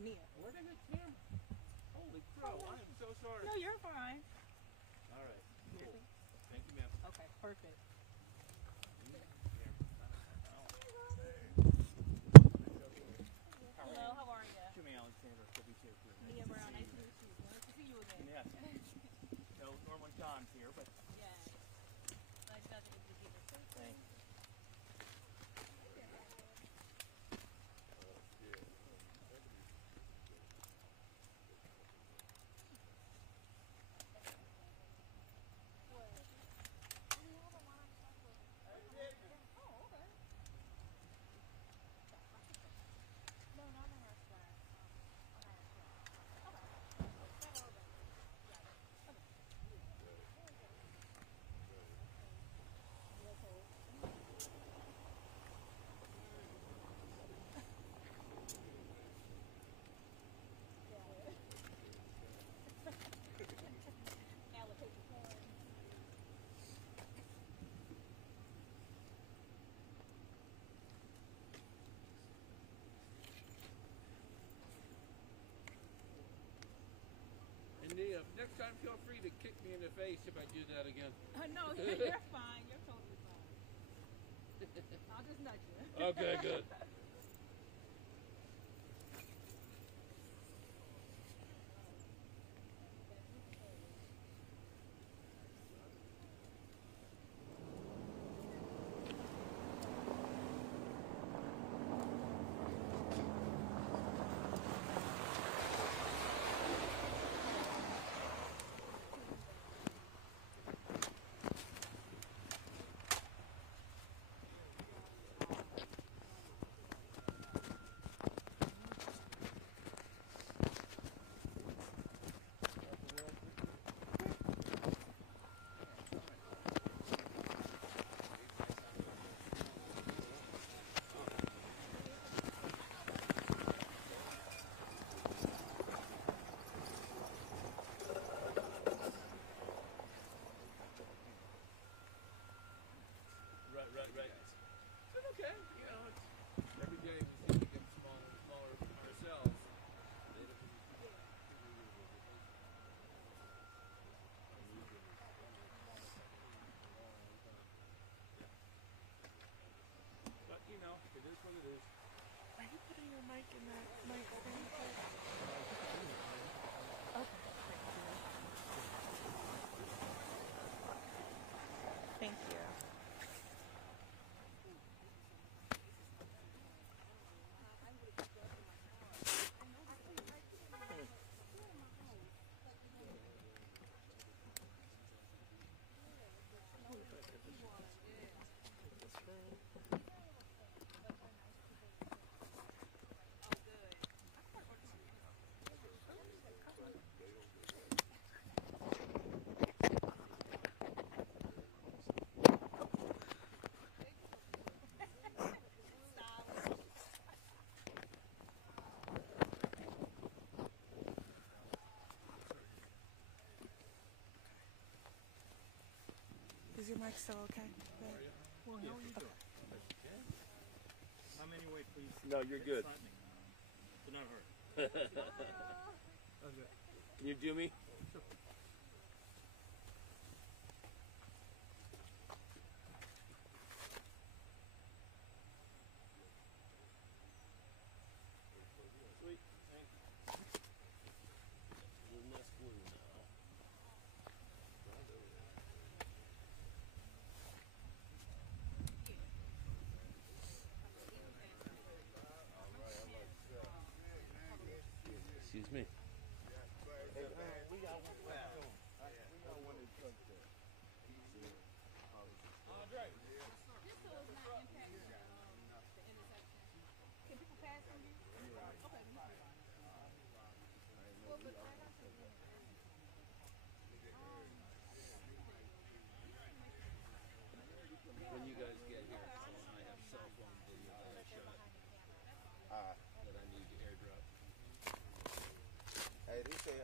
Nia. Where did the camera? Holy crow, I am so sorry. No, you're fine. All right. Cool. Thank you, ma'am. Okay, perfect. Hello, how are you? Jimmy Alexander, WTTG-TV. Nia Brown, nice to meet you. Nice to see you again. Yes. No, normally John's here, but Yes. Nice to meet you. thanks. Next time, feel free to kick me in the face if I do that again. No, you're fine. You're totally fine. I'll just nudge you. Okay, good. Right. It's okay. You know, it's every day we seem to get smaller and smaller ourselves. But you know, it is what it is. Are you putting your mic in that mic thing? Okay. Thank you. Is your mic still okay? Well, how are you doing? How many way, please? No, you're good. But not her. Okay. Can you do me? Sure. Sweet. Thanks. Less glue now. Excuse me. When you guys get here, I have cell phone video that I shot that I need to airdrop. Hey, they say,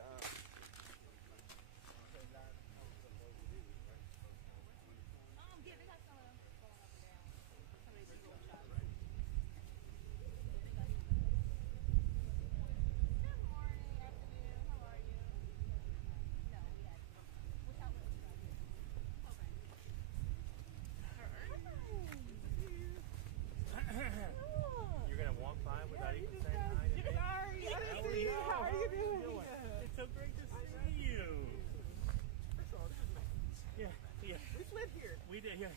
did, yeah.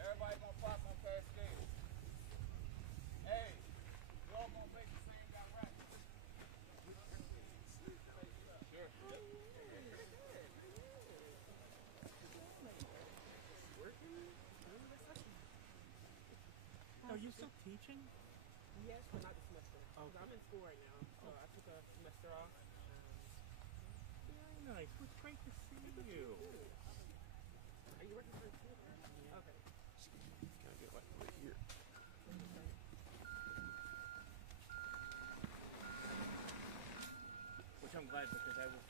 Everybody gonna pop on Cascade. Hey, you all gonna make the same direction. Sure. Yep. Are you still teaching? Yes, but not this semester. Okay. I'm in school right now, so I took a semester off. Very nice. Well, it's great to see you. Are you working for a school? Yeah. Okay. Can I get like right here? Which I'm glad because I was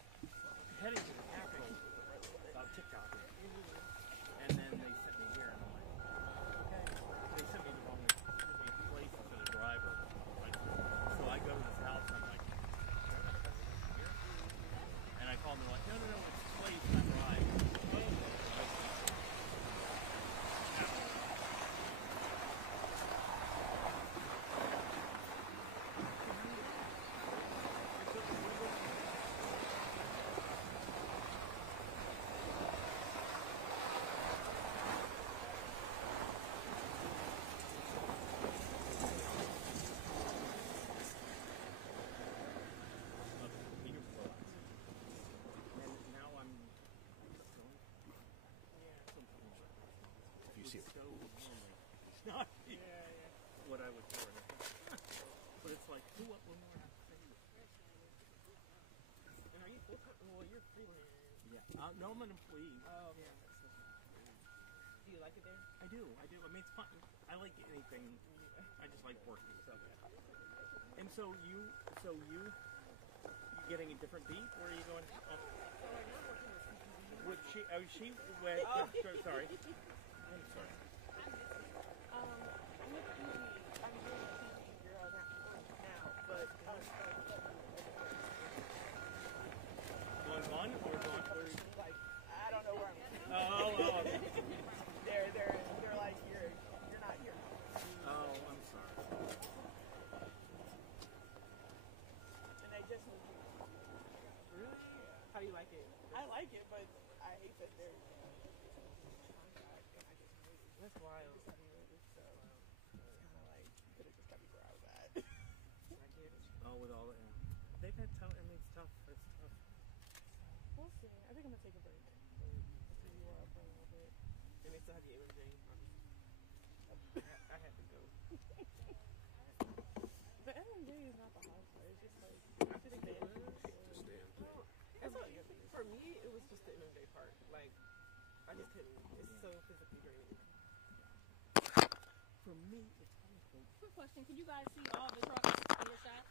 heading to the Capitol about TikTok. And then they sent me here and I'm like, okay. They sent me the wrong place for the driver. Like, so I go to this house and I'm like, here? And I called them like, no, it's this place, not right. Not what I would do. But it's like, who what one more? And are you full time? Well, you're freelance. Yeah. No, I'm an employee. Oh, yeah. Do you like it there? I do. I mean, it's fun. I like anything. I just like working. So. And so you getting a different beat? Where are you going? With she? Oh, she. Wait, sorry. I'm sorry. I'm a TV. I'm doing a TV girl now, but Going one or going where? like I don't know where I'm. Oh. They're like you're not here. Oh, I'm sorry. And they just moved here. Really? How do you like it? I like it, but I hate that they're. That's wild. So it's kind of like could have just kept me where I was at. I get it. Oh, with all the. They've had tough. I mean, it's tough. It's tough. We'll see. I think I'm gonna take a break. See you all for a little bit. And they still have the MJ. I had to go. The MJ is not the hard part. It's just like I think they. For me, it was just the MJ part. Like I just couldn't. It's so physically draining. For me, it's awful. Quick question: can you guys see all the trucks in the shot?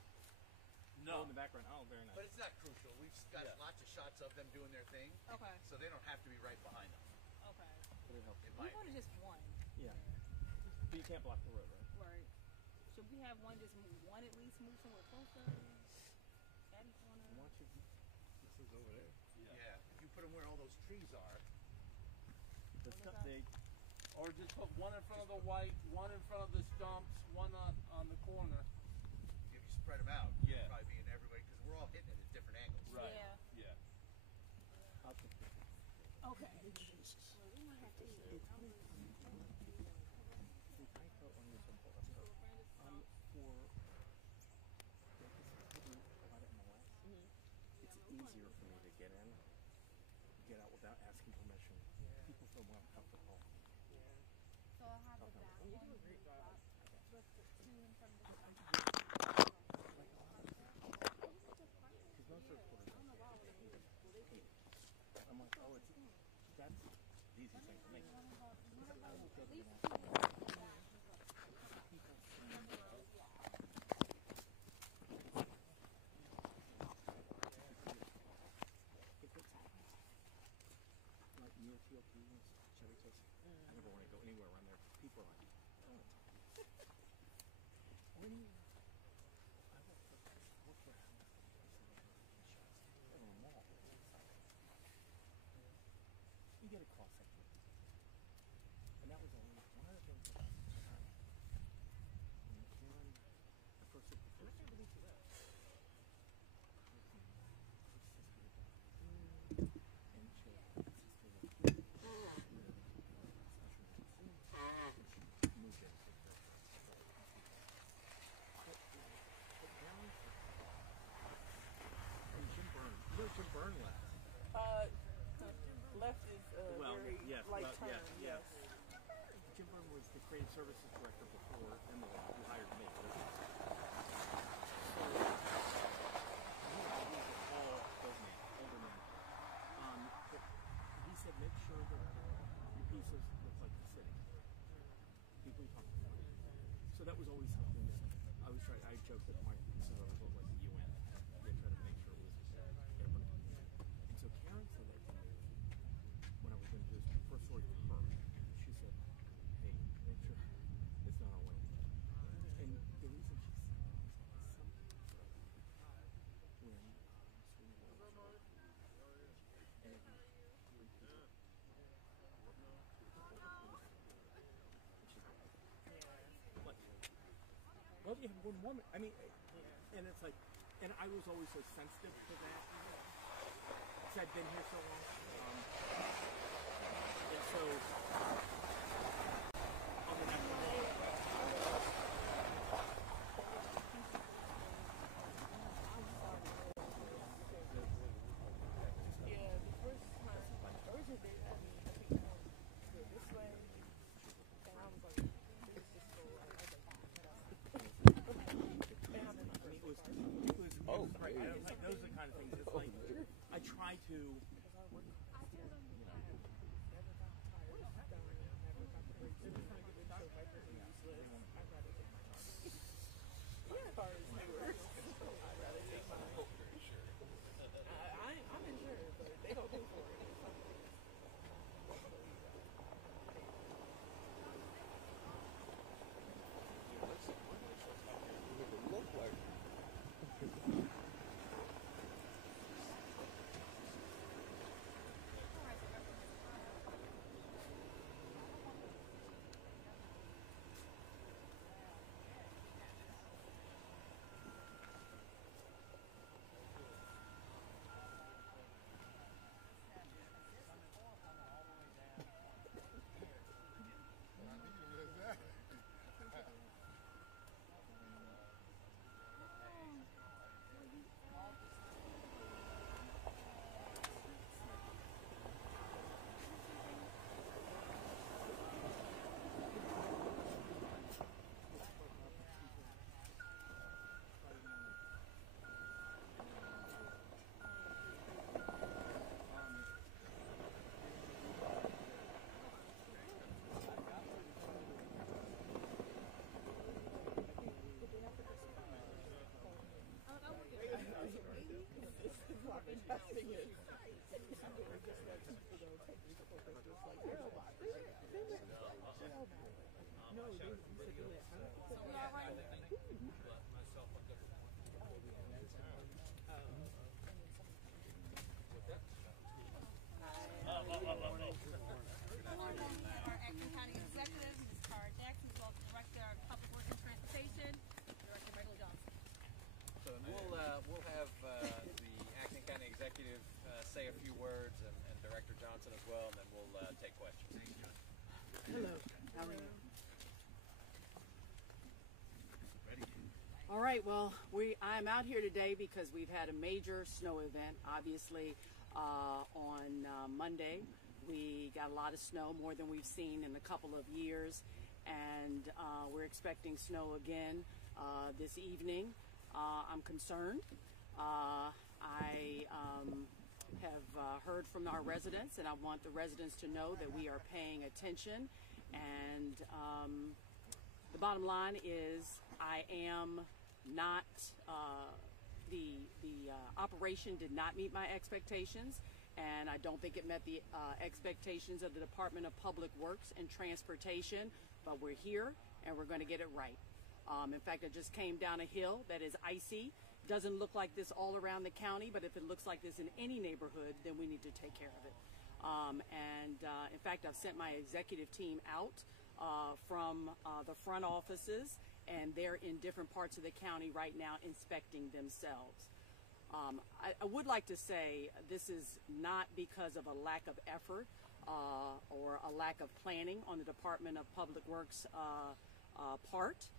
No, in the background. Oh, very nice. But it's not crucial. We've got lots of shots of them doing their thing, Okay. so they don't have to be right behind them. Okay. But it helps. In We my wanted just one. Yeah. But you can't block the road, right? Right. Should we have one just move one at least move somewhere closer? Caddy corner. Why don't you? This is over there. Yeah. If you put them where all those trees are, The stuff they. Or just put one in front of the white, one in front of the stumps, one on the corner. if you spread them out, Yeah. you'll probably be in everybody because we're all hitting it at different angles. Right. Yeah. Yeah. I'll take it. Okay. Well, we might have to eat. I felt on this one. For yeah, because I do a lot of MLS. It's easier for me to get in, get out without asking permission. People feel more comfortable. So I'll have it back. You do a great job. With the two in front of the Because most reporters don't hate it. I'm like, oh, that's the easy thing to make. Because left is Well, very yes, like well, turn. yes. Yes. Jim Byrne was the creative services director before Emily, who hired me. So, he was a tall, older man. But he said, make sure that your pieces look like the city. People you talk about. So that was always something that I joked that my pieces always look like the UN. They try to make sure it was different. And so Karen said that to me when I was going to do this first story for her. She said, hey, make sure it's not all white. And the reason she said that is when Sweeney Wells and what? Well, you have one woman. I mean, and it's like, and I was always so sensitive to that. Because I've been here so long. And so, on the next one. Yeah, the first time, originally they had me, I think, go this way, and I was like, this is so right. I was like, Right. I don't like those are the kind of things. It's like I try to. I'm insured, but they don't pay for it. We'll have the acting county executive say a few words, and Director Johnson as well, and then we'll take questions. Hello. How are you? All right. Well, I'm out here today because we've had a major snow event. Obviously, on Monday, we got a lot of snow, more than we've seen in a couple of years, and we're expecting snow again this evening. I'm concerned. I have heard from our residents, and I want the residents to know that we are paying attention. And the bottom line is, I am not. The operation did not meet my expectations, and I don't think it met the expectations of the Department of Public Works and Transportation. But we're here, and we're going to get it right. In fact, I just came down a hill that is icy. Doesn't look like this all around the county, but if it looks like this in any neighborhood, then we need to take care of it. In fact, I've sent my executive team out from the front offices, and they're in different parts of the county right now inspecting themselves. I would like to say this is not because of a lack of effort or a lack of planning on the Department of Public Works part.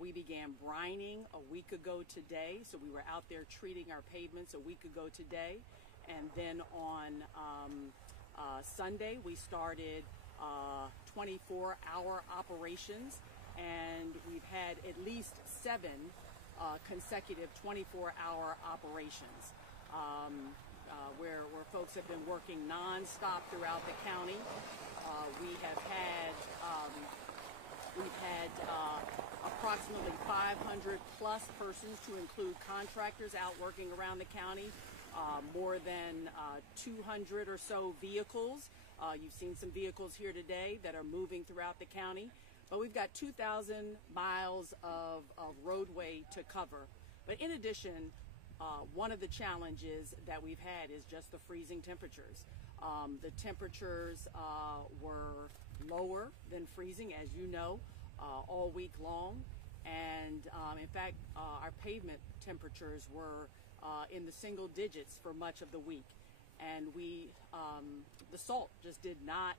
We began brining a week ago today, so we were out there treating our pavements a week ago today. And then on Sunday, we started 24-hour operations, and we've had at least 7 consecutive 24-hour operations where folks have been working nonstop throughout the county. We've had approximately 500 plus persons, to include contractors, out working around the county. More than 200 or so vehicles. You've seen some vehicles here today that are moving throughout the county. But we've got 2,000 miles of roadway to cover. But in addition, one of the challenges that we've had is just the freezing temperatures. The temperatures were lower than freezing, as you know, all week long. And in fact, our pavement temperatures were in the single digits for much of the week. And the salt just did not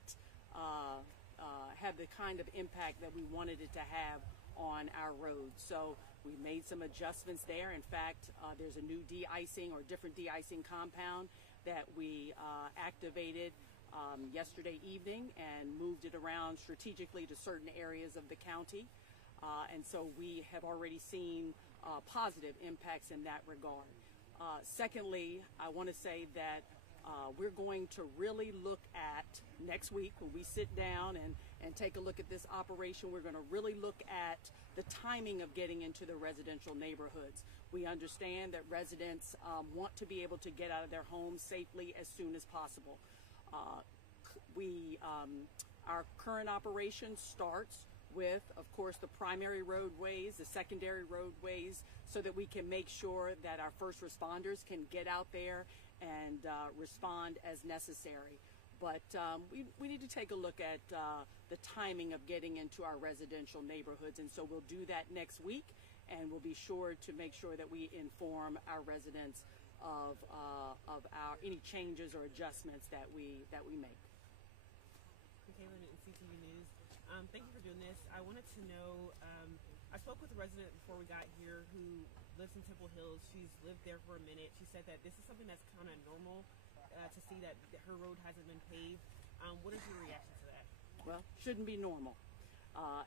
have the kind of impact that we wanted it to have on our roads. So we made some adjustments there. In fact, there's a new de-icing or different de-icing compound that we activated yesterday evening and moved it around strategically to certain areas of the county. And so we have already seen positive impacts in that regard. Secondly, I want to say that we're going to really look at next week when we sit down and take a look at this operation. We're going to really look at the timing of getting into the residential neighborhoods. We understand that residents want to be able to get out of their homes safely as soon as possible. Our current operation starts with, of course, the primary roadways, the secondary roadways, so that we can make sure that our first responders can get out there and respond as necessary. But we need to take a look at the timing of getting into our residential neighborhoods, and so we'll do that next week, and we'll be sure to make sure that we inform our residents of our any changes or adjustments that we make. Caitlin and CTV News. Thank you for doing this. I wanted to know, I spoke with a resident before we got here who lives in Temple Hills. She's lived there for a minute. She said that this is something that's kind of normal to see that her road hasn't been paved. What is your reaction to that? Well, shouldn't be normal.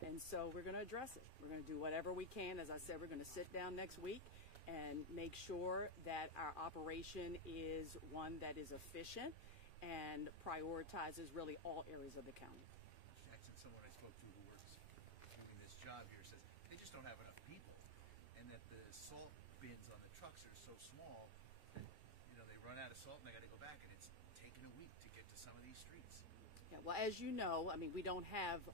And so we're going to address it. We're going to do whatever we can. As I said, we're going to sit down next week and make sure that our operation is one that is efficient and prioritizes really all areas of the county. Jackson, someone I spoke to who works doing this job here, says they just don't have enough people, and that the salt bins on the trucks are so small that, you know, they run out of salt and they got to go back, and it's taken a week to get to some of these streets. Yeah, well, as you know, I mean, we don't have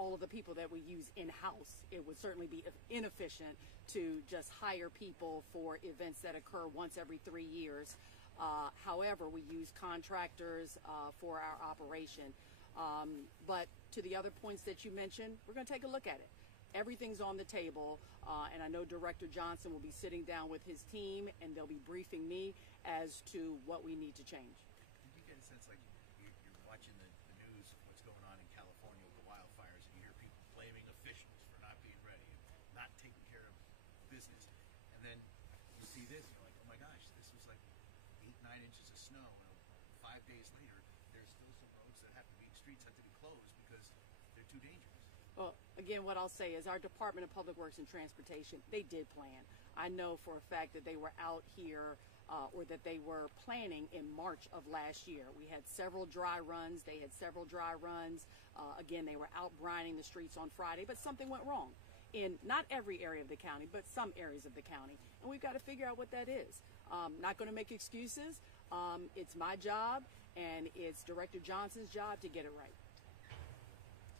all of the people that we use in-house. It would certainly be inefficient to just hire people for events that occur once every 3 years. However, we use contractors for our operation. But to the other points that you mentioned, we're going to take a look at it. Everything's on the table, and I know Director Johnson will be sitting down with his team, and they'll be briefing me as to what we need to change. Did you get a sense like you're watching the news of what's going on in California with the wildfires, and you hear people blaming officials for not being ready and not taking care of business, and then you see this, you're like, oh my gosh, this was like 8-9 inches of snow, and 5 days later, there's still some roads that have to be, streets have to be closed because they're too dangerous. Well, again, what I'll say is our Department of Public Works and Transportation, they did plan. I know for a fact that they were out here or that they were planning in March of last year. We had several dry runs. They had several dry runs. Again, they were out brining the streets on Friday, but something went wrong in not every area of the county, but some areas of the county. And we've got to figure out what that is. Not going to make excuses. It's my job, and it's Director Johnson's job to get it right.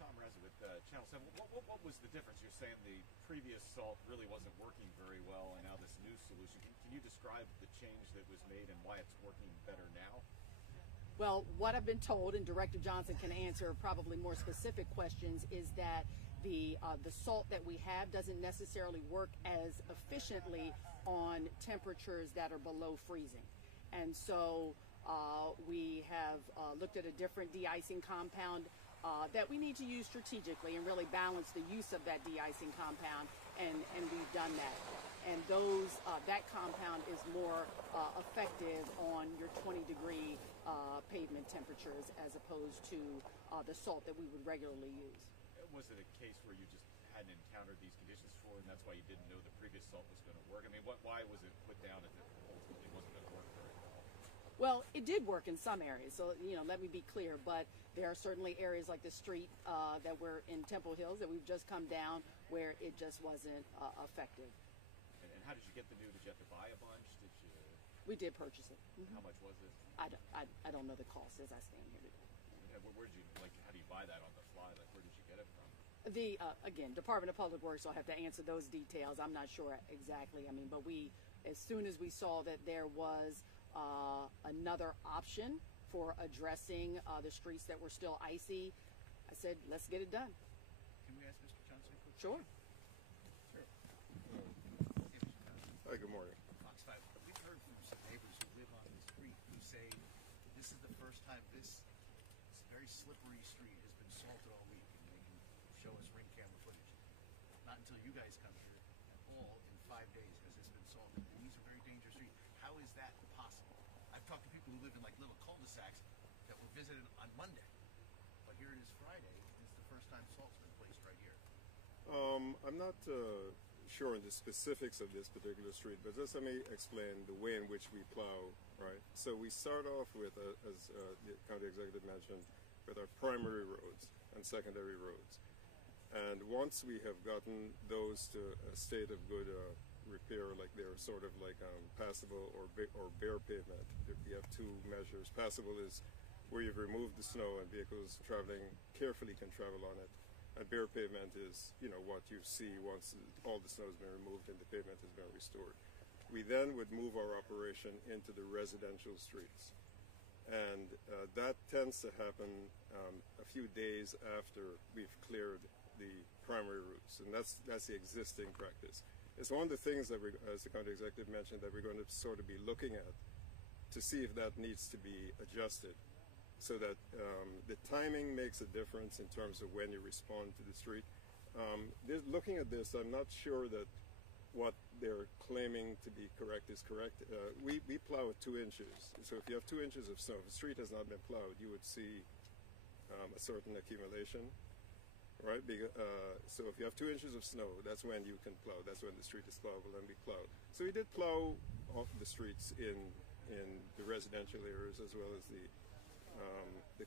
Tom Reza with Channel 7. What was the difference? You're saying the previous salt really wasn't working very well, and now this new solution. Can you describe the change that was made and why it's working better now? Well, what I've been told, and Director Johnson can answer probably more specific questions, is that the salt that we have doesn't necessarily work as efficiently on temperatures that are below freezing. And so we have looked at a different de-icing compound that we need to use strategically and really balance the use of that de-icing compound, and we've done that. and those that compound is more effective on your 20-degree pavement temperatures as opposed to the salt that we would regularly use. Was it a case where you just hadn't encountered these conditions before, and that's why you didn't know the previous salt was going to work? I mean, why was it put down if it ultimately wasn't going to work very well? Well, it did work in some areas, so let me be clear. But there are certainly areas like the street that we're in Temple Hills that we've just come down where it just wasn't effective. And how did you get the new? Did you have to buy a bunch? Did you? We did purchase it. How much was it? I don't know the cost as I stand here today. And where did you how do you buy that on the fly? Like, where did you get it from? The again, Department of Public Works will have to answer those details. I'm not sure exactly. I mean, but as soon as we saw that there was another option for addressing the streets that were still icy, I said, let's get it done. Can we ask Mr. Johnson a quick Sure. question? Hi, good morning. Fox 5. We've heard from some neighbors who live on the street who say this is the first time this very slippery street has been salted all week, and they can show us ring camera footage. Not until you guys come here at all in 5 days has this been salted. And these are very dangerous streets. How is that possible? I've talked to people who live in like little cul-de-sacs that were visited on Monday, but here it is Friday, and it's the first time salt's been placed right here. I'm not sure on the specifics of this particular street, but just let me explain the way in which we plow, right? So we start off with, as the county executive mentioned, with our primary roads and secondary roads. And once we have gotten those to a state of good repair, like they're sort of like passable or bare pavement, we have two measures. Passable is where you've removed the snow and vehicles traveling carefully can travel on it. And bare pavement is, what you see once all the snow has been removed and the pavement has been restored. We then would move our operation into the residential streets. And that tends to happen a few days after we've cleared the primary routes. And that's the existing practice. It's one of the things that, as the county executive mentioned, that we're going to sort of be looking at to see if that needs to be adjusted, so that the timing makes a difference in terms of when you respond to the street. Looking at this, I'm not sure that what they're claiming to be correct is correct. We plow at 2 inches. So if you have 2 inches of snow, if the street has not been plowed, you would see a certain accumulation, right? So if you have 2 inches of snow, that's when you can plow. That's when the street is plowable and be plowed. So we did plow off the streets in the residential areas as well as the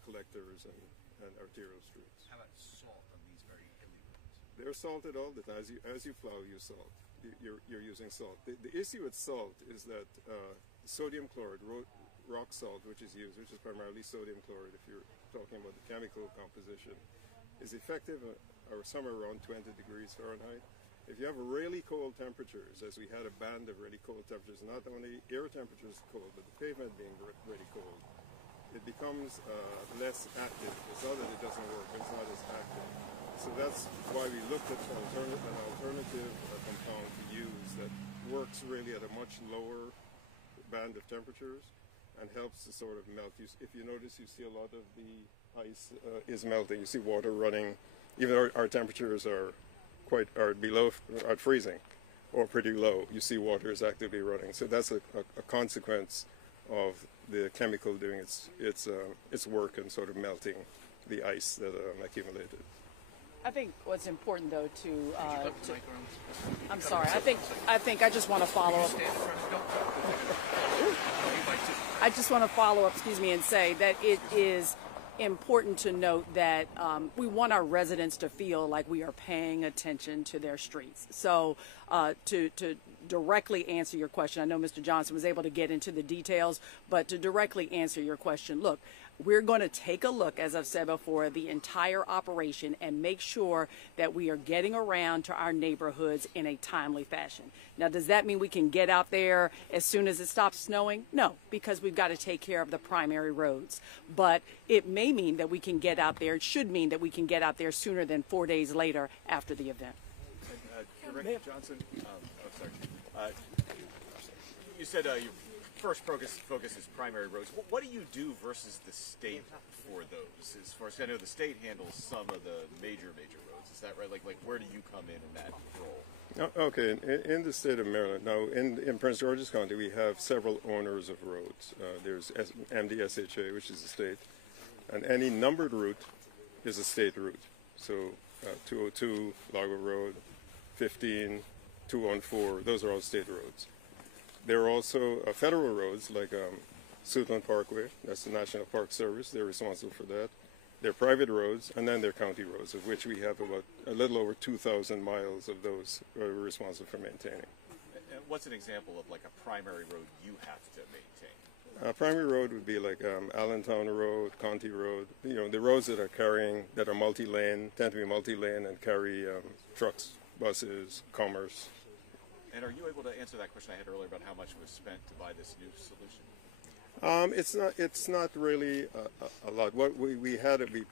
collectors and arterial streets. How about salt on these very hilly roads? They're salted all the time. As you plow, you salt. You're using salt. The issue with salt is that sodium chloride, rock salt, which is used, which is primarily sodium chloride if you're talking about the chemical composition, is effective somewhere around 20 degrees Fahrenheit. If you have really cold temperatures, as we had a band of really cold temperatures, not only air temperatures cold, but the pavement being really cold, it becomes less active. It's not that it doesn't work, but it's not as active. So that's why we looked at an alternative compound to use that works really at a much lower band of temperatures and helps to sort of melt. If you notice, you see a lot of the ice is melting. You see water running, even though our temperatures are below freezing or pretty low. You see water is actively running. So that's a consequence of the chemical doing its work and sort of melting the ice that accumulated. I think what's important though I'm sorry. I think I just want to follow up. I just want to follow up, and say that it is important to note that we want our residents to feel like we are paying attention to their streets. So to directly answer your question, I know Mr. Johnson was able to get into the details, but to directly answer your question, look, we're going to take a look, as I've said before, the entire operation and make sure that we are getting around to our neighborhoods in a timely fashion. Now, does that mean we can get out there as soon as it stops snowing? No, because we've got to take care of the primary roads. But it may mean that we can get out there. It should mean that we can get out there sooner than 4 days later after the event. Director Johnson, sorry. You said your first focus is primary roads. What do you do versus the state for those? As far as I know, the state handles some of the major roads. Is that right? Like where do you come in that role? Okay, in the state of Maryland, now in Prince George's County, we have several owners of roads. There's MDSHA, which is the state, and any numbered route is a state route. So 202, Lago Road, 15, 214, those are all state roads. There are also federal roads like Suitland Parkway, that's the National Park Service, they're responsible for that. They're private roads, and then they're county roads, of which we have about a little over 2,000 miles of those we're responsible for maintaining. And what's an example of like a primary road you have to maintain? A primary road would be like Allentown Road, County Road. You know, the roads that are multi-lane, tend to be multi-lane and carry trucks, buses, commerce. And are you able to answer that question I had earlier about how much was spent to buy this new solution? It's not really a lot. What we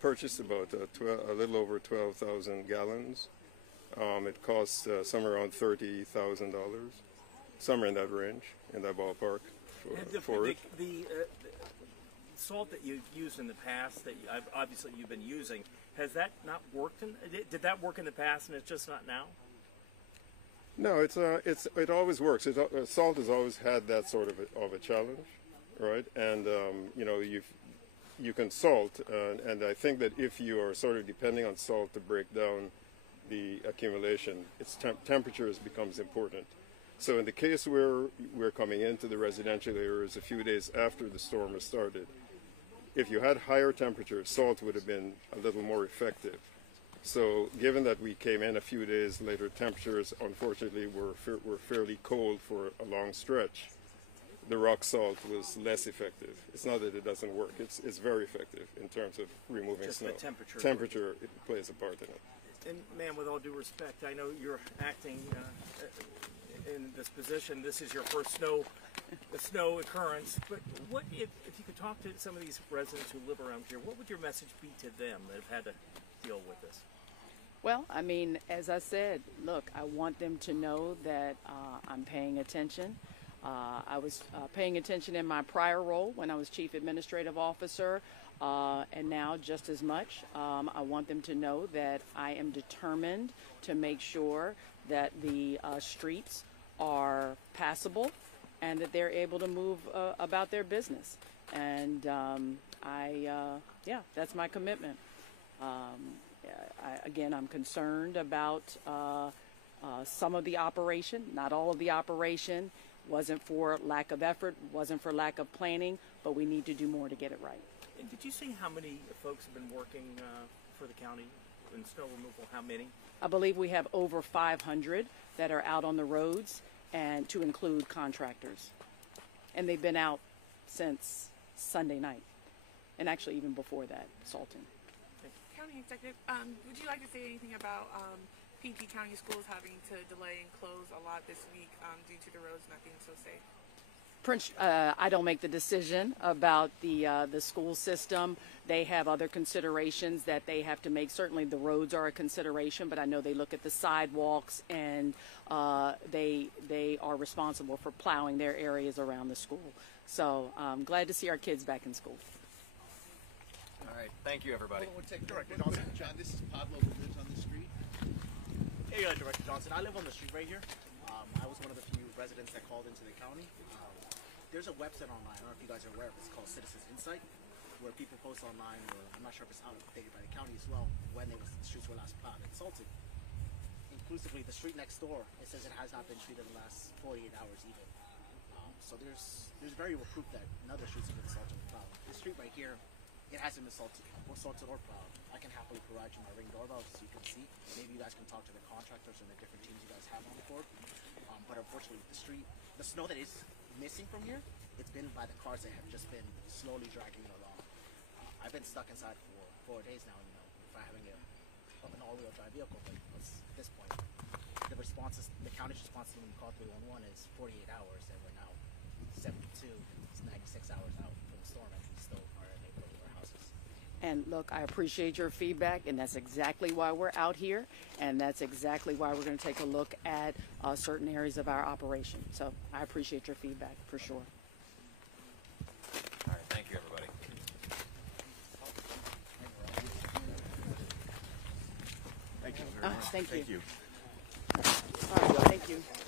purchased about a little over 12,000 gallons. It cost somewhere around $30,000, somewhere in that range, in that ballpark. The salt that you've used in the past, that obviously you've been using, has that not worked? Did that work in the past, and it's just not now? No, it always works. Salt has always had that sort of a challenge. Right, and you know, you can salt, and I think that if you are sort of depending on salt to break down the accumulation, its temperatures becomes important. So in the case where we're coming into the residential areas a few days after the storm has started, if you had higher temperatures, salt would have been a little more effective. So given that we came in a few days later, temperatures unfortunately were fairly cold for a long stretch. The rock salt was less effective. It's not that it doesn't work. It's very effective in terms of removing just snow. The temperature. Temperature it plays a part in it. And ma'am, with all due respect, I know you're acting in this position. This is your first snow occurrence. But what if you could talk to some of these residents who live around here? What would your message be to them that have had to deal with this? Well, I mean, as I said, look, I want them to know that I'm paying attention. I was paying attention in my prior role when I was Chief Administrative Officer, and now just as much. I want them to know that I am determined to make sure that the streets are passable and that they're able to move about their business. And yeah, that's my commitment. Again, I'm concerned about some of the operation, not all of the operation. Wasn't for lack of effort, wasn't for lack of planning, but we need to do more to get it right. And did you see how many folks have been working for the county in snow removal? How many? I believe we have over 500 that are out on the roads, and to include contractors. And they've been out since Sunday night, and actually even before that, salting. County Executive, would you like to say anything about P&T County Schools having to delay and close a lot this week due to the roads not being so safe? Prince, I don't make the decision about the school system. They have other considerations that they have to make. Certainly the roads are a consideration, but I know they look at the sidewalks, and they are responsible for plowing their areas around the school. So I'm glad to see our kids back in school. All right, thank you, everybody. We'll take Director Johnson. John, this is Pablo who lives on the street. Hey, Director Johnson. I live on the street right here. I was one of the few residents that called into the county. There's a website online, I don't know if you guys are aware of it, it's called Citizens Insight, where people post online, or I'm not sure if it's updated by the county as well, when the streets were last plowed and salted. Inclusively, the street next door, it says it has not been treated in the last 48 hours even. So there's very real proof that another streets have been salted and plowed. This street right here, it hasn't been salted or plowed. I can happily provide you my Ring doorbell so you can see. Maybe you guys can talk to the contractors and the different teams you guys have on board. But unfortunately, the snow that is missing from here, it's been by the cars that have just been slowly dragging it along. I've been stuck inside for 4 days now, you know, if I haven't an all-wheel drive vehicle, but at this point, the county's response to when we call 311 is 48 hours, and we're now 72, it's 96 hours out from the storm, and we still are unable to leave our houses. And look, I appreciate your feedback, and that's exactly why we're out here, and that's exactly why we're going to take a look at certain areas of our operation. So I appreciate your feedback for sure. All right, thank you, everybody. Thank you very much. Thank you. Thank you. All right, y'all. Thank you.